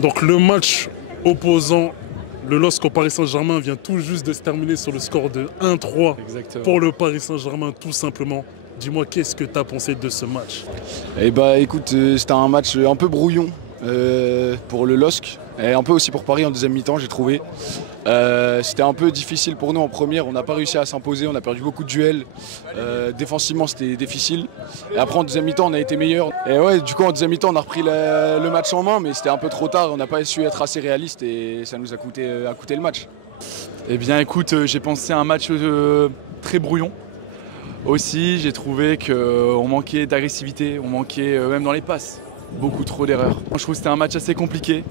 Donc le match opposant le LOSC au Paris Saint-Germain vient tout juste de se terminer sur le score de 1-3 Exactement. pour le Paris Saint-Germain tout simplement. Dis-moi, qu'est-ce que tu as pensé de ce match? Eh bah écoute, c'était un match un peu brouillon pour le LOSC et un peu aussi pour Paris en deuxième mi-temps, j'ai trouvé. C'était un peu difficile pour nous en première, on n'a pas réussi à s'imposer, on a perdu beaucoup de duels. Défensivement c'était difficile. Et après en deuxième mi-temps on a été meilleur. Et ouais, du coup en deuxième mi-temps on a repris le match en main, mais c'était un peu trop tard, on n'a pas su être assez réaliste et ça nous a coûté le match. Eh bien écoute, j'ai pensé à un match très brouillon. Aussi, j'ai trouvé qu'on manquait d'agressivité, on manquait même dans les passes, beaucoup trop d'erreurs. Je trouve que c'était un match assez compliqué,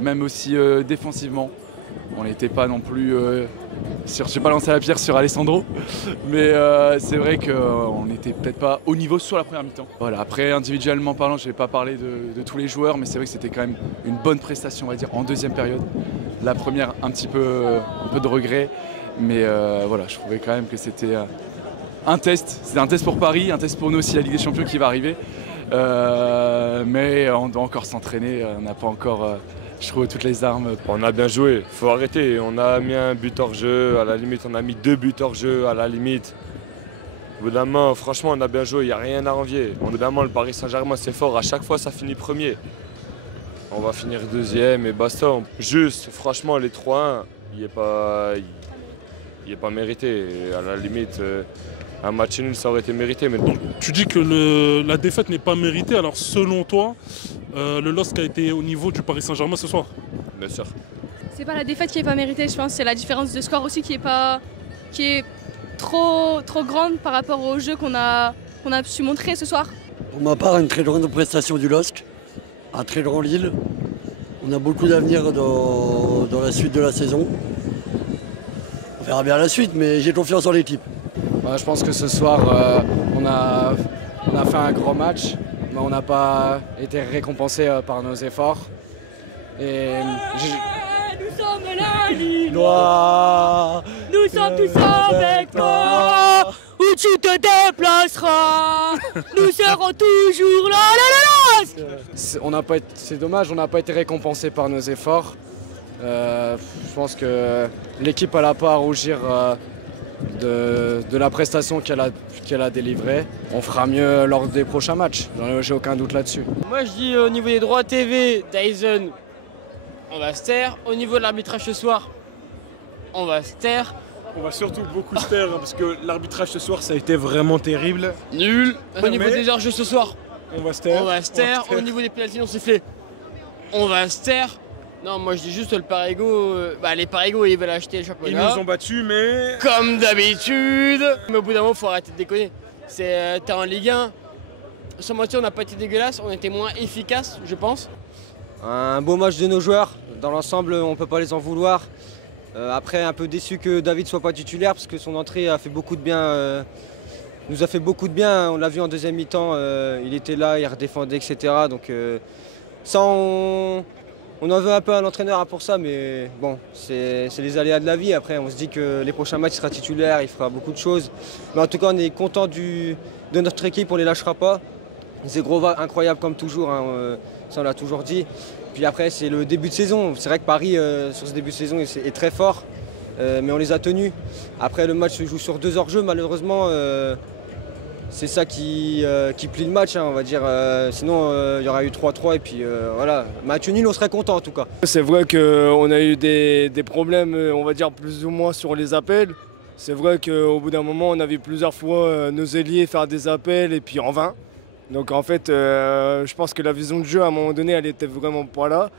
même aussi défensivement. On n'était pas non plus, je n'ai pas lancé la pierre sur Alessandro, mais c'est vrai qu'on n'était peut-être pas au niveau sur la première mi-temps. Voilà, après, individuellement parlant, je ne vais pas parler de tous les joueurs, mais c'est vrai que c'était quand même une bonne prestation, on va dire, en deuxième période. La première, un peu de regret, mais voilà, je trouvais quand même que c'était un test. C'était un test pour Paris, un test pour nous aussi, la Ligue des Champions qui va arriver. Mais on doit encore s'entraîner, on n'a pas encore, je trouve, toutes les armes. On a bien joué, faut arrêter. On a mis un but hors jeu, à la limite on a mis 2 buts hors jeu, à la limite. Au bout d'un moment, franchement, on a bien joué, il n'y a rien à envier. Au bout d'un moment, le Paris Saint-Germain, c'est fort, à chaque fois ça finit premier. On va finir deuxième et basta. Juste, franchement, les 3-1, il n'est pas mérité. Et à la limite, un match nul, ça aurait été mérité. Mais... Donc tu dis que la défaite n'est pas méritée, alors selon toi, le LOSC a été au niveau du Paris Saint-Germain ce soir? Bien sûr. C'est pas la défaite qui n'est pas méritée, je pense, c'est la différence de score aussi qui est trop grande par rapport au jeu qu'on a su montrer ce soir. Pour ma part, une très grande prestation du LOSC, un très grand Lille. On a beaucoup d'avenir dans la suite de la saison. On verra bien la suite, mais j'ai confiance en l'équipe. Je pense que ce soir, on a fait un grand match, mais on n'a pas été récompensé par nos efforts. Et nous sommes là, Lillois, nous sommes tous avec toi, où tu te déplaceras, nous serons toujours là, c'est dommage, on n'a pas été récompensé par nos efforts. Je pense que l'équipe n'a pas à rougir de la prestation qu'elle a délivrée. On fera mieux lors des prochains matchs, j'ai aucun doute là-dessus. Moi je dis au niveau des droits TV, Dyson, on va se taire. Au niveau de l'arbitrage ce soir, on va se taire. On va surtout beaucoup se taire parce que l'arbitrage ce soir ça a été vraiment terrible. Nul. Au niveau des hors-jeux ce soir, on va se taire. On va se taire. Au niveau des pénaltys non sifflés, on va se taire. Non, moi je dis juste le Parigo, les Parigo ils veulent acheter le championnat. Ils nous ont battus mais... Comme d'habitude. Mais au bout d'un moment faut arrêter de déconner. T'es en Ligue 1, sans mentir on n'a pas été dégueulasse, on était moins efficace je pense. Un beau match de nos joueurs, dans l'ensemble on ne peut pas les en vouloir. Après un peu déçu que David soit pas titulaire parce que son entrée a fait beaucoup de bien, nous a fait beaucoup de bien, on l'a vu en deuxième mi-temps, il était là, il redéfendait etc. Donc ça on en veut un peu à l'entraîneur pour ça, mais bon, c'est les aléas de la vie. Après, on se dit que les prochains matchs, il sera titulaire, il fera beaucoup de choses. Mais en tout cas, on est content de notre équipe, on ne les lâchera pas. Zegrova, incroyable comme toujours, hein, ça on l'a toujours dit. Puis après, c'est le début de saison. C'est vrai que Paris, sur ce début de saison, est très fort, mais on les a tenus. Après, le match se joue sur 2 hors-jeux, malheureusement. C'est ça qui plie le match, hein, on va dire. Sinon, il y aurait eu 3-3 et puis voilà. Match nul, on serait content en tout cas. C'est vrai qu'on a eu des problèmes, on va dire plus ou moins sur les appels. C'est vrai qu'au bout d'un moment, on a vu plusieurs fois nos ailiers faire des appels et puis en vain. Donc en fait, je pense que la vision de jeu, à un moment donné, elle était vraiment pas là.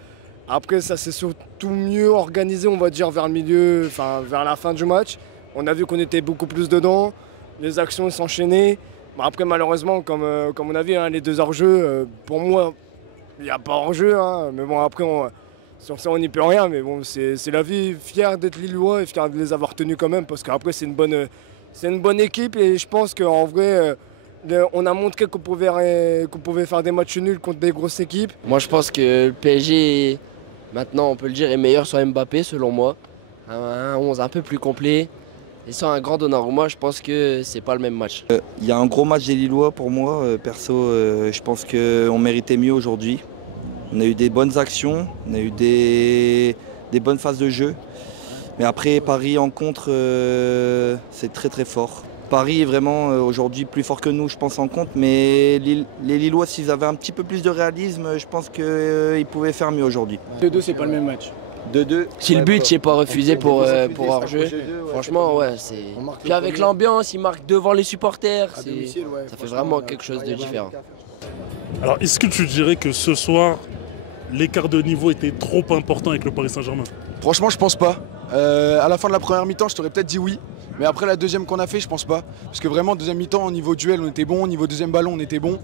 Après, ça s'est surtout mieux organisé, on va dire, vers le milieu, enfin vers la fin du match. On a vu qu'on était beaucoup plus dedans, les actions s'enchaînaient. Bon, après, malheureusement, comme on a vu, hein, les 2 hors-jeu, pour moi, il n'y a pas hors-jeu. Hein, mais bon, après, sur ça, on n'y peut rien. Mais bon, c'est la vie. Fier d'être Lillois et fier de les avoir tenus quand même. Parce qu'après, c'est une bonne équipe. Et je pense qu'en vrai, on a montré qu'on pouvait faire des matchs nuls contre des grosses équipes. Moi, je pense que le PSG, maintenant, on peut le dire, est meilleur sur Mbappé, selon moi. Un 11 un peu plus complet. Et sans un grand Donnarumma, je pense que c'est pas le même match. Il y a un gros match des Lillois pour moi. Perso, je pense qu'on méritait mieux aujourd'hui. On a eu des bonnes actions, on a eu des bonnes phases de jeu. Mais après, Paris en contre, c'est très très fort. Paris est vraiment aujourd'hui plus fort que nous, je pense, en contre. Mais les Lillois, s'ils avaient un petit peu plus de réalisme, je pense qu'ils pouvaient faire mieux aujourd'hui. 2-2, c'est pas le même match. 2-2. Si le but n'est pas refusé pour hors-jeu, franchement, ouais, c'est. Puis avec l'ambiance, ils marquent devant les supporters, ça fait vraiment quelque chose de différent. Alors, est-ce que tu dirais que ce soir, l'écart de niveau était trop important avec le Paris Saint-Germain? Franchement, je pense pas. À la fin de la première mi-temps, je t'aurais peut-être dit oui. Mais après la deuxième qu'on a fait, je pense pas. Parce que vraiment, deuxième mi-temps, au niveau duel, on était bon. Au niveau deuxième ballon, on était bon.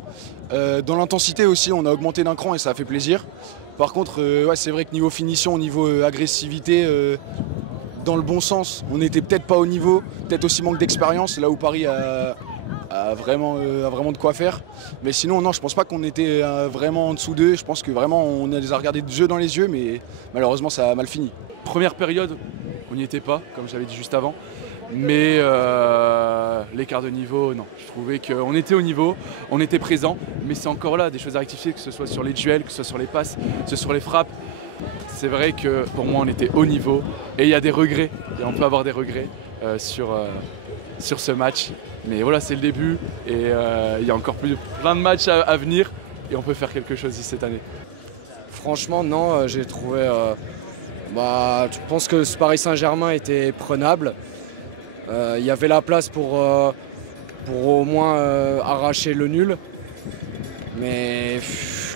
Dans l'intensité aussi, on a augmenté d'un cran et ça a fait plaisir. Par contre, ouais, c'est vrai que niveau finition, au niveau agressivité, dans le bon sens, on n'était peut-être pas au niveau. Peut-être aussi manque d'expérience, là où Paris a vraiment de quoi faire. Mais sinon, non, je pense pas qu'on était vraiment en dessous d'eux. Je pense que vraiment, on les a regardés de jeu dans les yeux, mais malheureusement, ça a mal fini. Première période, on n'y était pas, comme j'avais dit juste avant. Mais l'écart de niveau, non. Je trouvais qu'on était au niveau, on était présent, mais c'est encore là des choses à rectifier, que ce soit sur les duels, que ce soit sur les passes, que ce soit sur les frappes. C'est vrai que pour moi, on était au niveau et il y a des regrets, et on peut avoir des regrets sur ce match. Mais voilà, c'est le début et il y a encore plein de matchs à venir et on peut faire quelque chose cette année. Franchement, non, j'ai trouvé. Je pense que ce Paris Saint-Germain était prenable. Il y avait la place pour au moins arracher le nul. Mais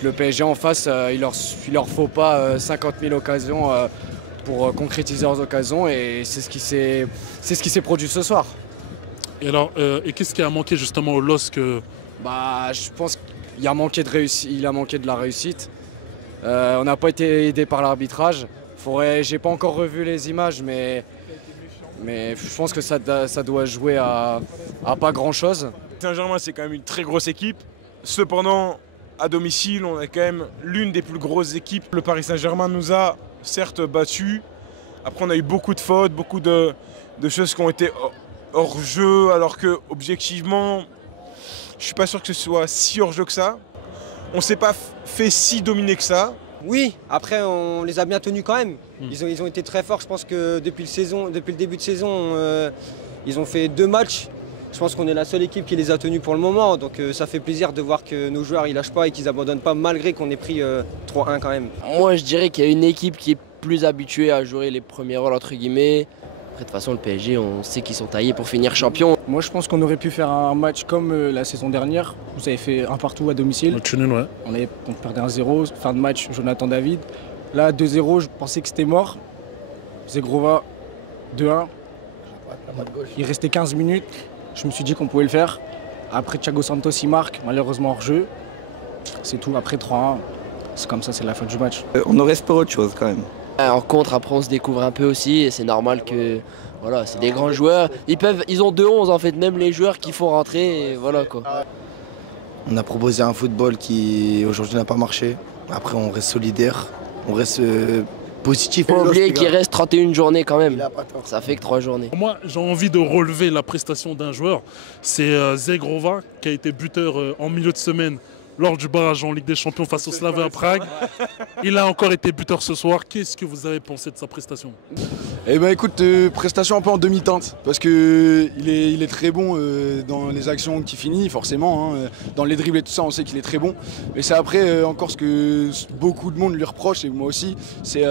le PSG en face, il leur faut pas 50 000 occasions pour concrétiser leurs occasions. Et c'est ce qui s'est produit ce soir. Et alors, qu'est-ce qui a manqué justement au LOSC? Je pense qu'il a manqué de la réussite. On n'a pas été aidé par l'arbitrage. J'ai pas encore revu les images, mais je pense que ça doit jouer à pas grand-chose. Saint-Germain, c'est quand même une très grosse équipe. Cependant, à domicile, on est quand même l'une des plus grosses équipes. Le Paris Saint-Germain nous a certes battus. Après, on a eu beaucoup de fautes, beaucoup de choses qui ont été hors jeu, alors que objectivement, je suis pas sûr que ce soit si hors jeu que ça. On s'est pas fait si dominer que ça. Oui, après on les a bien tenus quand même. Ils ont été très forts. Je pense que depuis le début de saison, ils ont fait 2 matchs. Je pense qu'on est la seule équipe qui les a tenus pour le moment. Donc ça fait plaisir de voir que nos joueurs ils lâchent pas et qu'ils abandonnent pas malgré qu'on ait pris 3-1 quand même. Moi je dirais qu'il y a une équipe qui est plus habituée à jouer les premiers rôles entre guillemets. Après de toute façon le PSG on sait qu'ils sont taillés pour finir champion. Moi je pense qu'on aurait pu faire un match comme la saison dernière. Vous avez fait un partout à domicile. Ouais. On perdait 1-0, fin de match Jonathan David. Là 2-0, je pensais que c'était mort. Zegrova 2-1. Il restait 15 minutes. Je me suis dit qu'on pouvait le faire. Après Thiago Santos il marque, malheureusement hors jeu. C'est tout, après 3-1. C'est comme ça, c'est la fin du match. On aurait espéré autre chose quand même. En contre, après on se découvre un peu aussi et c'est normal que voilà, c'est des grands joueurs. Ils ont 2-11 en fait, même les joueurs qui font rentrer, et voilà quoi. On a proposé un football qui aujourd'hui n'a pas marché. Après on reste solidaire, on reste positif. Faut pas oublier qu'il reste 31 journées quand même. Ça fait que 3 journées. Moi, j'ai envie de relever la prestation d'un joueur. C'est Zegrova qui a été buteur en milieu de semaine lors du barrage en Ligue des Champions face au Slavia Prague. Il a encore été buteur ce soir. Qu'est-ce que vous avez pensé de sa prestation? Eh ben écoute, prestation un peu en demi-teinte, parce que il est très bon dans les actions qu'il finit, forcément. Dans les dribbles et tout ça, on sait qu'il est très bon. Mais c'est après encore ce que beaucoup de monde lui reproche, et moi aussi, c'est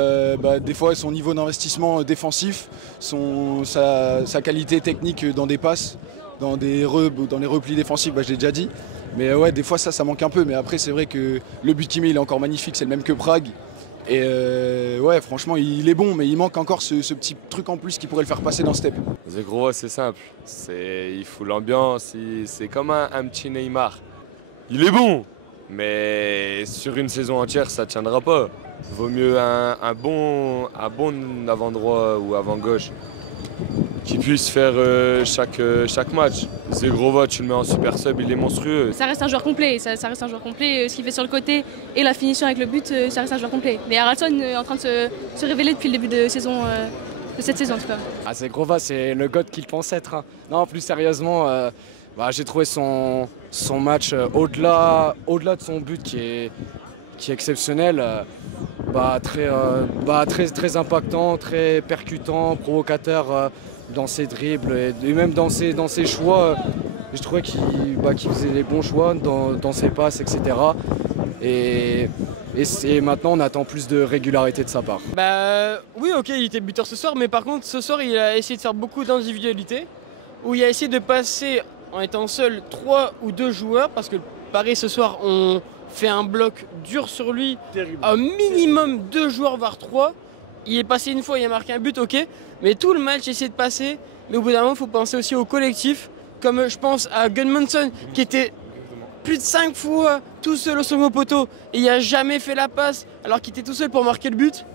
des fois son niveau d'investissement défensif, sa qualité technique dans des passes, dans les replis défensifs, je l'ai déjà dit. Mais ouais, des fois ça manque un peu. Mais après, c'est vrai que le but qu'il met, il est encore magnifique, c'est le même que Prague. Et ouais, franchement, il est bon, mais il manque encore ce petit truc en plus qui pourrait le faire passer dans Step. Zegrova, c'est simple. Il fout l'ambiance, c'est comme un petit Neymar. Il est bon, mais sur une saison entière, ça ne tiendra pas. Vaut mieux un bon avant-droit ou avant-gauche qui puisse faire chaque match. Zegrova, tu le mets en super sub, il est monstrueux. Ça reste un joueur complet, ça reste un joueur complet. Ce qu'il fait sur le côté et la finition avec le but, ça reste un joueur complet. Mais Haraldsson est en train de se révéler depuis le début de saison, de cette saison en tout cas. Zegrova, c'est le god qu'il pense être. Hein. Non, plus sérieusement, j'ai trouvé son match au-delà de son but qui qui est exceptionnel, très impactant, très percutant, provocateur dans ses dribbles et même dans ses choix. Je trouvais qu'il faisait les bons choix dans ses passes, etc. Et maintenant, on attend plus de régularité de sa part. Oui, ok, il était buteur ce soir, mais par contre, ce soir, il a essayé de faire beaucoup d'individualité, où il a essayé de passer en étant seul 3 ou 2 joueurs, parce que Paris, ce soir, on fait un bloc dur sur lui, un minimum 2 joueurs, voire 3. Il est passé une fois, il a marqué un but, ok, mais tout le match, il essaie de passer, mais au bout d'un moment, il faut penser aussi au collectif, comme je pense à Gunnarsson, qui était plus de 5 fois tout seul au second poteau et il n'a jamais fait la passe alors qu'il était tout seul pour marquer le but.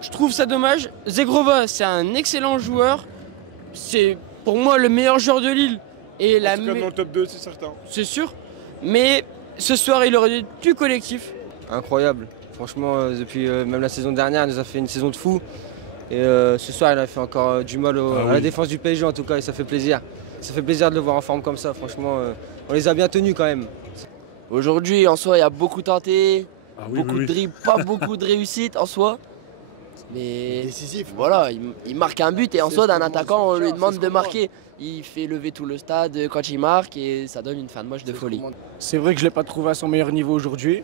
Je trouve ça dommage. Zegrova, c'est un excellent joueur. C'est pour moi le meilleur joueur de Lille. Et en tout cas, dans le top 2, c'est certain. C'est sûr. Mais ce soir, il aurait dû être plus collectif. Incroyable. Franchement, depuis même la saison dernière, il nous a fait une saison de fou. Et ce soir, il a fait encore du mal à la défense du PSG en tout cas et ça fait plaisir. Ça fait plaisir de le voir en forme comme ça, franchement, on les a bien tenus quand même. Aujourd'hui, en soi, il y a beaucoup tenté, beaucoup de dribbles, pas beaucoup de réussite en soi. Mais décisif. Voilà, il marque un but et en soi, d'un attaquant, on lui demande de marquer. Il fait lever tout le stade quand il marque et ça donne une fin de match de folie. C'est vrai que je ne l'ai pas trouvé à son meilleur niveau aujourd'hui.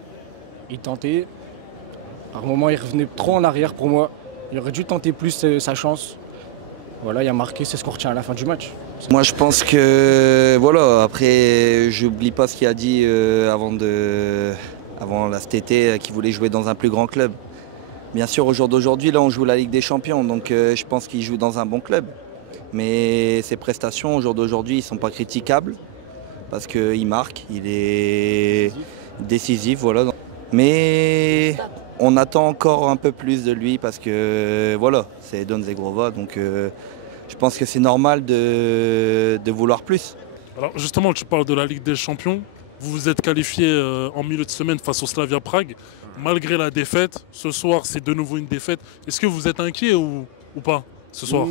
Il tentait. Par moments, il revenait trop en arrière pour moi. Il aurait dû tenter plus sa chance. Voilà, il a marqué, c'est ce qu'on retient à la fin du match. Moi je pense que voilà, après j'oublie pas ce qu'il a dit avant la STT qu'il voulait jouer dans un plus grand club. Bien sûr au jour d'aujourd'hui là on joue la Ligue des Champions donc je pense qu'il joue dans un bon club. Mais ses prestations au jour d'aujourd'hui ne sont pas critiquables parce qu'il marque, il est décisif voilà. Mais on attend encore un peu plus de lui parce que voilà, c'est Don Zegrova donc je pense que c'est normal de vouloir plus. Alors justement, tu parles de la Ligue des Champions. Vous vous êtes qualifié en milieu de semaine face au Slavia Prague. Malgré la défaite, ce soir c'est de nouveau une défaite. Est-ce que vous êtes inquiet ou pas ce soir?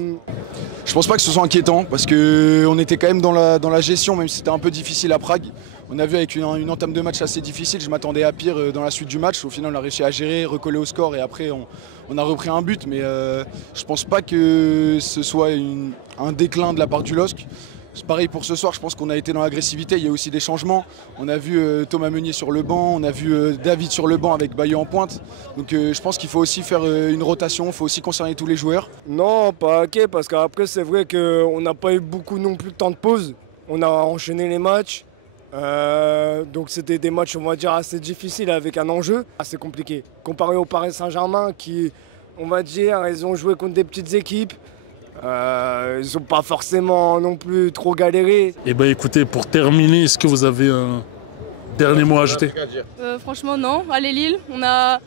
Je pense pas que ce soit inquiétant parce qu'on était quand même dans la gestion, même si c'était un peu difficile à Prague. On a vu avec une entame de match assez difficile, je m'attendais à pire dans la suite du match. Au final, on a réussi à gérer, recoller au score et après on a repris un but. Mais je pense pas que ce soit un déclin de la part du LOSC. C'est pareil pour ce soir, je pense qu'on a été dans l'agressivité, il y a aussi des changements. On a vu Thomas Meunier sur le banc, on a vu David sur le banc avec Bayo en pointe. Donc je pense qu'il faut aussi faire une rotation, il faut aussi concerner tous les joueurs. Non, pas ok, parce qu'après c'est vrai qu'on n'a pas eu beaucoup non plus de temps de pause. On a enchaîné les matchs. Donc c'était des matchs on va dire assez difficiles avec un enjeu assez compliqué. Comparé au Paris Saint-Germain qui, on va dire, ils ont joué contre des petites équipes. Ils n'ont pas forcément non plus trop galéré. Eh bien écoutez, pour terminer, est-ce que vous avez un dernier mot à ajouter? Franchement non, allez Lille, on a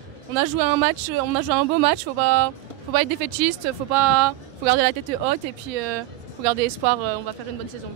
joué un match, on a joué un beau match, faut pas être défaitiste, faut garder la tête haute et puis faut garder espoir, on va faire une bonne saison.